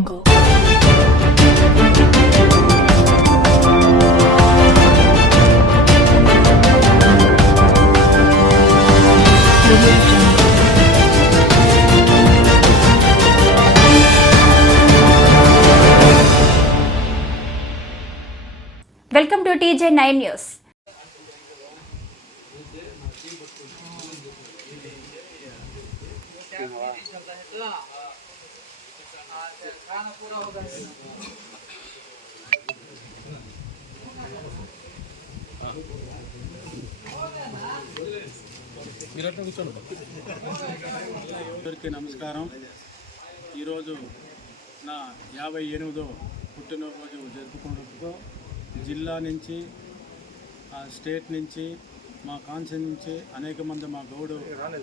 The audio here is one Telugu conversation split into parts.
Jungle. Audio Jungle. Welcome to TJ nine news అందరికీ నమస్కారం. ఈరోజు నా యాభై ఎనిమిదో పుట్టినరోజు జరుపుకుంటూ జిల్లా నుంచి స్టేట్ నుంచి మా కాన్సెన్ నుంచి అనేక మంది మా గౌడు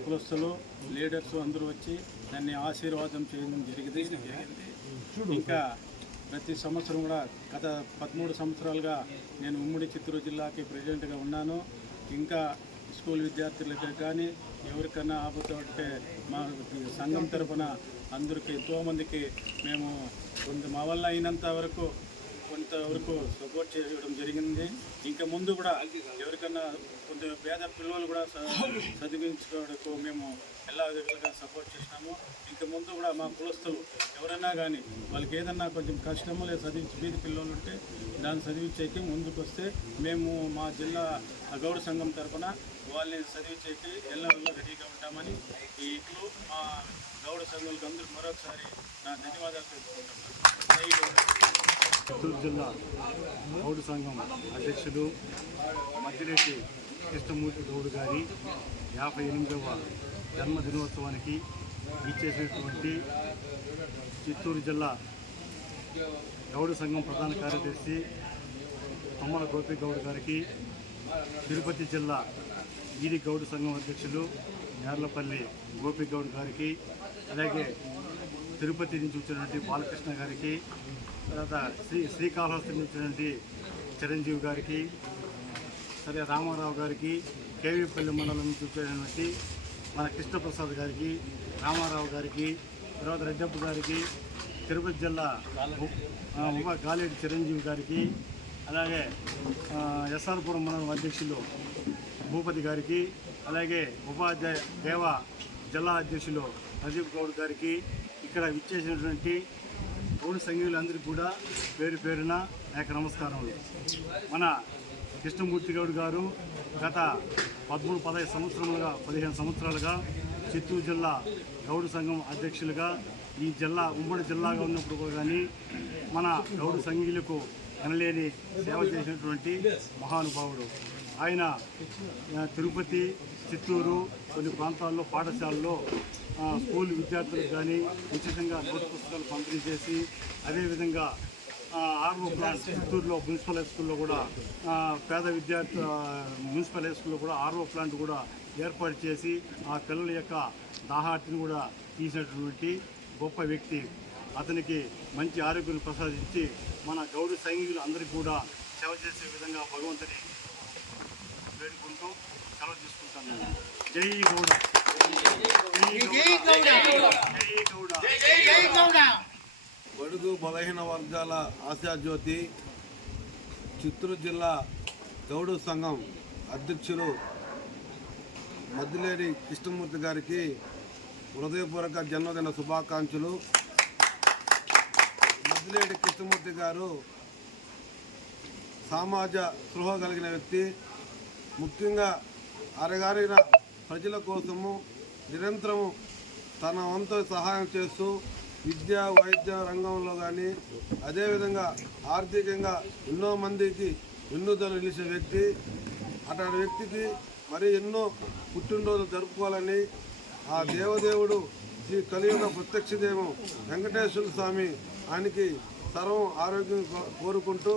కులస్తులు లీడర్స్ అందరూ వచ్చి దాన్ని ఆశీర్వాదం చేయడం జరిగింది. జరిగింది ఇంకా ప్రతి సంవత్సరం కూడా గత పదమూడు సంవత్సరాలుగా నేను ఉమ్మడి చిత్తూరు జిల్లాకి ప్రెసిడెంట్గా ఉన్నాను. ఇంకా స్కూల్ విద్యార్థులకి కానీ ఎవరికైనా ఆపత్తే మా సంఘం తరపున అందరికీ ఎంతోమందికి మేము కొంత మా వల్ల అయినంత వరకు కొంతవరకు సపోర్ట్ చేయడం జరిగింది. ఇంకా ముందు కూడా ఎవరికన్నా కొంత పేద పిల్లలు కూడా చదివించుకోవడానికి మేము ఎలా విధంగా సపోర్ట్ చేసినాము ఇంకా ముందు కూడా మా కులస్తులు ఎవరైనా కానీ వాళ్ళకి ఏదన్నా కొంచెం కష్టము లేదా చదివించి బీది పిల్లలు ఉంటే దాన్ని చదివించేకి ముందుకు వస్తే మేము మా జిల్లా గౌడ సంఘం తరఫున వాళ్ళని చదివించేకి ఎలా రెడీగా ఉంటామని ఈ ఇట్లు మా గౌడ సంఘులకు అందరూ మరొకసారి నా ధన్యవాదాలు తెలుసుకుంటున్నాను చిత్తూరు జిల్లా గౌడు సంఘం అధ్యక్షుడు మధ్యరెడ్డి కృష్ణమూర్తి గౌడ్ గారి యాభై ఎనిమిదవ జన్మదినోత్సవానికి ఇచ్చేసినటువంటి చిత్తూరు జిల్లా గౌడు సంఘం ప్రధాన కార్యదర్శి తమ్మల గోపిగౌడ్ గారికి తిరుపతి జిల్లా ఈడి గౌడ్ సంఘం అధ్యక్షులు నేర్లపల్లి గోపి గౌడ్ గారికి అలాగే తిరుపతి నుంచి వచ్చినటువంటి బాలకృష్ణ గారికి తర్వాత శ్రీ శ్రీకాళహస్తి నుంచి వచ్చినటువంటి చిరంజీవి గారికి సరే రామారావు గారికి కేవీపల్లి మండలం నుంచి వచ్చినటువంటి మన కృష్ణప్రసాద్ గారికి రామారావు గారికి తర్వాత రెడ్డప్ప గారికి తిరుపతి జిల్లా ఉప గాలేటి చిరంజీవి గారికి అలాగే ఎస్ఆర్పురం మండలం అధ్యక్షులు భూపతి గారికి అలాగే ఉపాధ్యాయ దేవ జిల్లా అధ్యక్షులు ప్రదీప్ గౌడ్ గారికి ఇక్కడ విచ్చేసినటువంటి గౌడు సంఘీయులందరికీ కూడా పేరు పేరున నాకు నమస్కారములు. మన కృష్ణమూర్తి గౌడ్ గారు గత పదమూడు పదహైదు సంవత్సరాలుగా పదిహేను సంవత్సరాలుగా చిత్తూరు జిల్లా గౌడు సంఘం అధ్యక్షులుగా ఈ జిల్లా ఉమ్మడి జిల్లాగా ఉన్నప్పుడు కూడా కానీ మన గౌడు సంఘీయులకు ఎనలేని సేవ చేసినటువంటి మహానుభావుడు. ఆయన తిరుపతి చిత్తూరు కొన్ని ప్రాంతాల్లో పాఠశాలలో స్కూల్ విద్యార్థులకు కానీ ఉచితంగా నోటు పుస్తకాలు పంపిణీ చేసి అదేవిధంగా ఆర్ఓ ప్లాంట్ చిత్తూరులో మున్సిపల్ హై స్కూల్లో కూడా పేద విద్యార్థి మున్సిపల్ హై స్కూల్లో కూడా ఆర్ఓ ప్లాంట్ కూడా ఏర్పాటు చేసి ఆ పిల్లల యొక్క దాహార్తిని కూడా తీసినటువంటి గొప్ప వ్యక్తి. అతనికి మంచి ఆరోగ్యం ప్రసాదించి మన గౌరవ సైనికులు అందరికీ కూడా సేవ చేసే విధంగా భగవంతుని వేడుకుంటూ సెలవు తీసుకుంటాను. నేను. జై గౌడ. జై గౌడ. బడుగు బలహీన వర్గాల ఆశాజ్యోతి చిత్తూరు జిల్లా గౌడు సంఘం అధ్యక్షులు మద్దిలేని కృష్ణమూర్తి గారికి హృదయపూర్వక జన్మదిన శుభాకాంక్షలు. మద్దిలేడి కృష్ణమూర్తి గారు సమాజ స్పృహ కలిగిన వ్యక్తి. ముఖ్యంగా అరగారిన ప్రజల కోసము నిరంతరము తన వంతు సహాయం చేస్తూ విద్య వైద్య రంగంలో కానీ అదేవిధంగా ఆర్థికంగా ఎన్నో మందికి ఎన్నుదలు నిలిచిన వ్యక్తి. అటువంటి వ్యక్తికి మరి ఎన్నో పుట్టినరోజులు జరుపుకోవాలని ఆ దేవదేవుడు శ్రీ కలియుగ ప్రత్యక్ష దేవం వెంకటేశ్వర స్వామి ఆయనకి సర్వం ఆరోగ్యం కోరుకుంటూ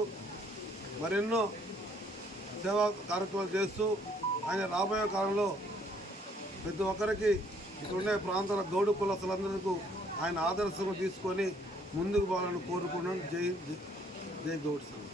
మరెన్నో సేవా కార్యక్రమాలు చేస్తూ ఆయన రాబోయే కాలంలో ప్రతి ఒక్కరికి ఇక్కడ ఉండే ప్రాంతాల గౌడు కులస్తులందరికీ ఆయన ఆదర్శంగా తీసుకొని ముందుకు పోవాలని కోరుకున్నాను జై జై- జై గౌడ్ సార్.